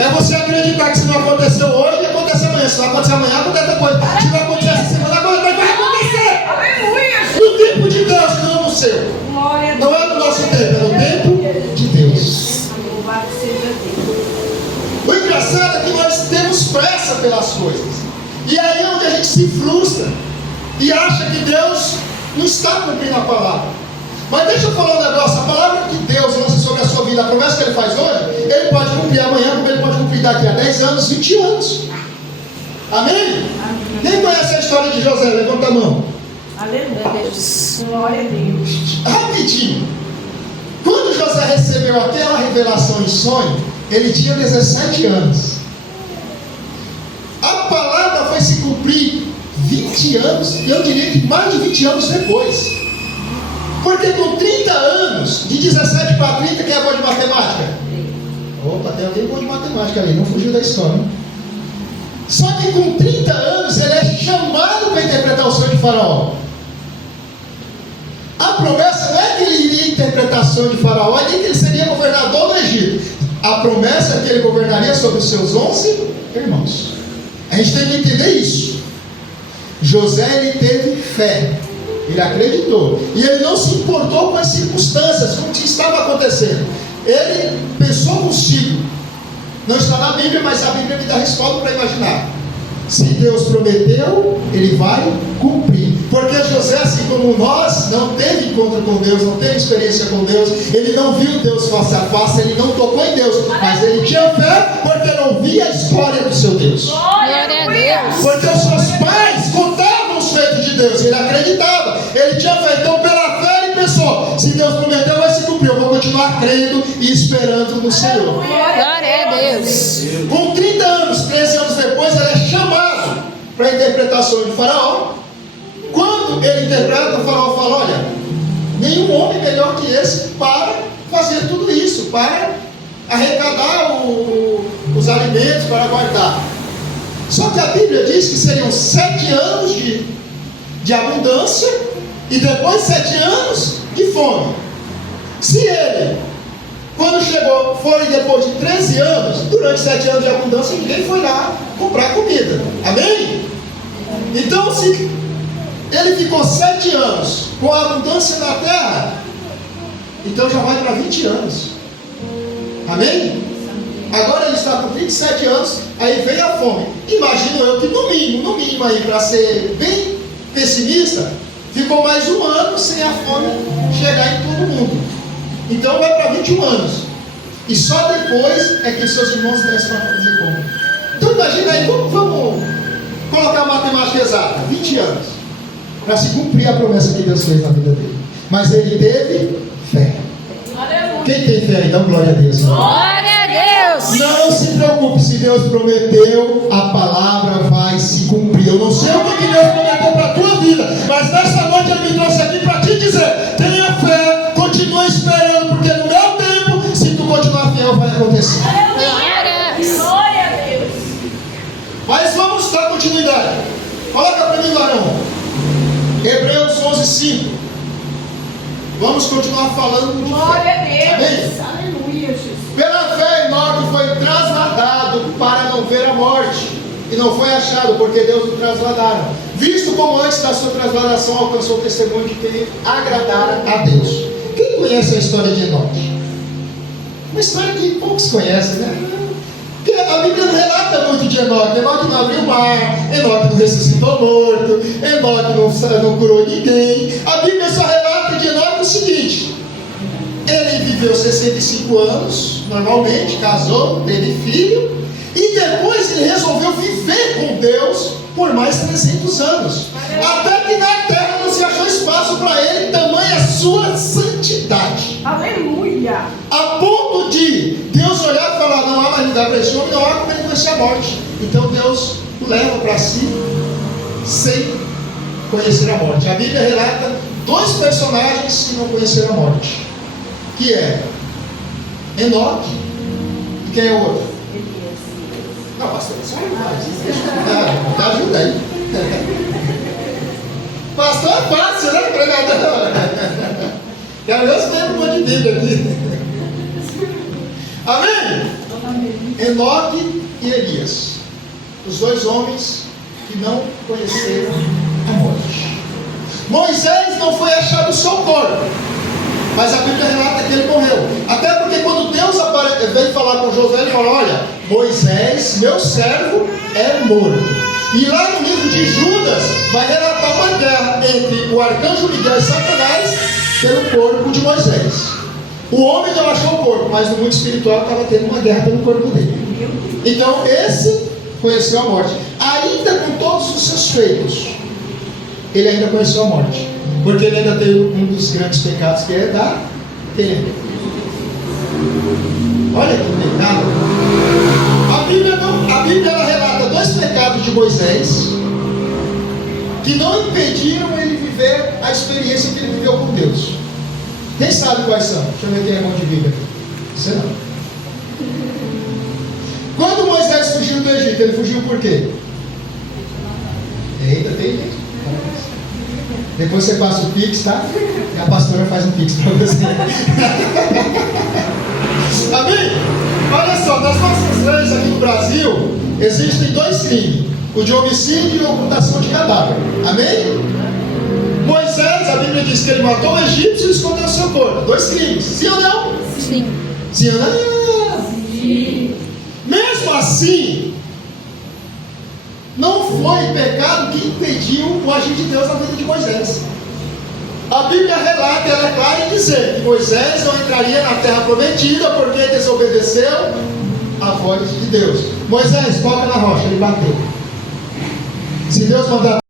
É você acreditar que se não aconteceu hoje, acontece amanhã. Se não acontecer amanhã, acontece depois. Se não acontecer essa semana, agora vai acontecer. Aleluia. No tempo de Deus, não no seu. Não é no nosso tempo, é no tempo de Deus. Louvado seja Deus. O engraçado é que nós temos pressa pelas coisas. E aí é onde a gente se frustra e acha que Deus não está cumprindo a palavra. Mas deixa eu falar um negócio. A palavra que Deus lança sobre a sua vida, a promessa que Ele faz hoje, Ele pode cumprir amanhã, como Ele pode cumprir daqui a 10 anos, 20 anos. Amém? Amém. Quem conhece a história de José? Levanta a mão. Aleluia. Glória a Deus. Rapidinho. Quando José recebeu aquela revelação em sonho, ele tinha 17 anos. A palavra foi se cumprir 20 anos, e eu diria que mais de 20 anos depois. Porque com 30 anos, de 17 para 30, quem é bom de matemática? Opa, tem alguém bom de matemática ali, não fugiu da história. Hein? Só que com 30 anos, ele é chamado para interpretar o sonho de Faraó. A promessa não é que ele iria interpretar o sonho de Faraó, nem que ele seria governador do Egito. A promessa é que ele governaria sobre os seus 11 irmãos. A gente tem que entender isso. José, ele teve fé. Ele acreditou. E ele não se importou com as circunstâncias, com o que estava acontecendo. Ele pensou consigo. Não está na Bíblia, mas a Bíblia me dá respaldo para imaginar. Se Deus prometeu, Ele vai cumprir. Porque José, assim como nós, não teve encontro com Deus, não teve experiência com Deus. Ele não viu Deus face a face, ele não tocou em Deus. Mas ele tinha fé porque não via a história do seu Deus. Glória a Deus. Porque os seus pais contavam os feitos de Deus. Ele acreditava. Ele tinha fé. Então, pela fé, ele pensou: se Deus prometeu, vai se cumprir. Eu vou continuar crendo e esperando no Senhor. Glória a Deus. Com 30 anos, 13 anos depois, ele é chamado para a interpretação de Faraó. Quando ele interpreta, o Faraó fala: olha, nenhum homem melhor que esse para fazer tudo isso, para arrecadar os alimentos, para guardar. Só que a Bíblia diz que seriam 7 anos de abundância e depois 7 anos de fome. Se ele, quando chegou, foi depois de 13 anos, durante 7 anos de abundância, ninguém foi lá comprar comida. Amém? Então, se ele ficou 7 anos com a abundância na terra, então já vai para 20 anos. Amém? Agora ele está com 27 anos, aí vem a fome. Imagino eu que no mínimo aí, para ser bem pessimista, ficou mais 1 ano sem a fome chegar em todo mundo. Então vai para 21 anos. E só depois é que os seus irmãos descem para fazer compra. Então imagina aí, vamos colocar a matemática exata, 20 anos, para se cumprir a promessa que Deus fez na vida dele. Mas ele teve fé. Aleluia. Quem tem fé aí, dá glória a Deus. Glória a Deus. Não se preocupe, se Deus prometeu, a palavra vai se cumprir. Eu não sei o que Deus prometeu para a tua vida, mas nessa noite Ele me trouxe aqui para te dizer: tenha fé, continue esperando, porque no meu tempo, se tu continuar fiel, vai acontecer. Glória a Deus. Mas vamos dar continuidade. Coloca para mim, varão, Hebreus 11:5. Vamos continuar falando de Glória fé. a Deus. Amém? Aleluia, Jesus. Pela fé, Enoque foi trasladado para não ver a morte, e não foi achado, porque Deus o trasladaram, visto como antes da sua trasladação alcançou o testemunho de que agradara a Deus. Quem conhece a história de Enoque? Uma história que poucos conhecem, né? Porque a Bíblia não relata muito de Enoque. Enoque não abriu o mar, Enoque não ressuscitou morto, Enoque não curou ninguém. A Bíblia só relata de Enoque o seguinte: ele viveu 65 anos, normalmente, casou, teve filho, e depois ele resolveu viver com Deus por mais 300 anos. Até que na terra não se achou espaço para ele, tamanha a sua santidade. Aleluia. A ponto de Deus olhar e falar: não há mais lugar para esse homem, não há como ele conhecer a morte. Então Deus o leva para si sem conhecer a morte. A Bíblia relata 2 personagens que não conheceram a morte, que é Enoque e quem é o outro? Não, pastor, só me ajuda aí. Pastor é fácil, né, pregador? Quero ver se tem um monte de Bíblia aqui. Amém? Enoque e Elias, os dois homens que não conheceram a morte. Moisés não foi achado só o corpo, mas a Bíblia relata que ele morreu. Até porque quando Deus veio falar com Josué, ele falou: olha, Moisés, meu servo, é morto. E lá no livro de Judas vai relatar uma guerra entre o arcanjo Miguel e Satanás pelo corpo de Moisés. O homem não achou o corpo, mas no mundo espiritual estava tendo uma guerra pelo corpo dele. Então esse conheceu a morte. Ainda com todos os seus feitos, ele ainda conheceu a morte. Porque ele ainda tem um dos grandes pecados, que é da temor. Olha que pecado. A Bíblia ela relata dois pecados de Moisés que não impediram ele viver a experiência que ele viveu com Deus. Quem sabe quais são? Deixa eu ver quem é mão de Bíblia aqui. Você não. Quando Moisés fugiu do Egito, ele fugiu por quê? Eita, tem gente. Depois você passa o Pix, tá? E a pastora faz um Pix para você. Amém? Olha só, das nossas leis aqui no Brasil, existem dois crimes: o de homicídio e ocultação de cadáver. Amém? Moisés, a Bíblia diz que ele matou o egípcio e escondeu o seu corpo. Dois crimes. Sim ou não? Sim. Sim ou não? Sim. Mesmo assim, não foi pecado que impediu o agir de Deus na vida de Moisés. A Bíblia relata, ela é clara em dizer que Moisés não entraria na terra prometida porque desobedeceu a voz de Deus. Moisés, toca na rocha, ele bateu. Se Deus mandar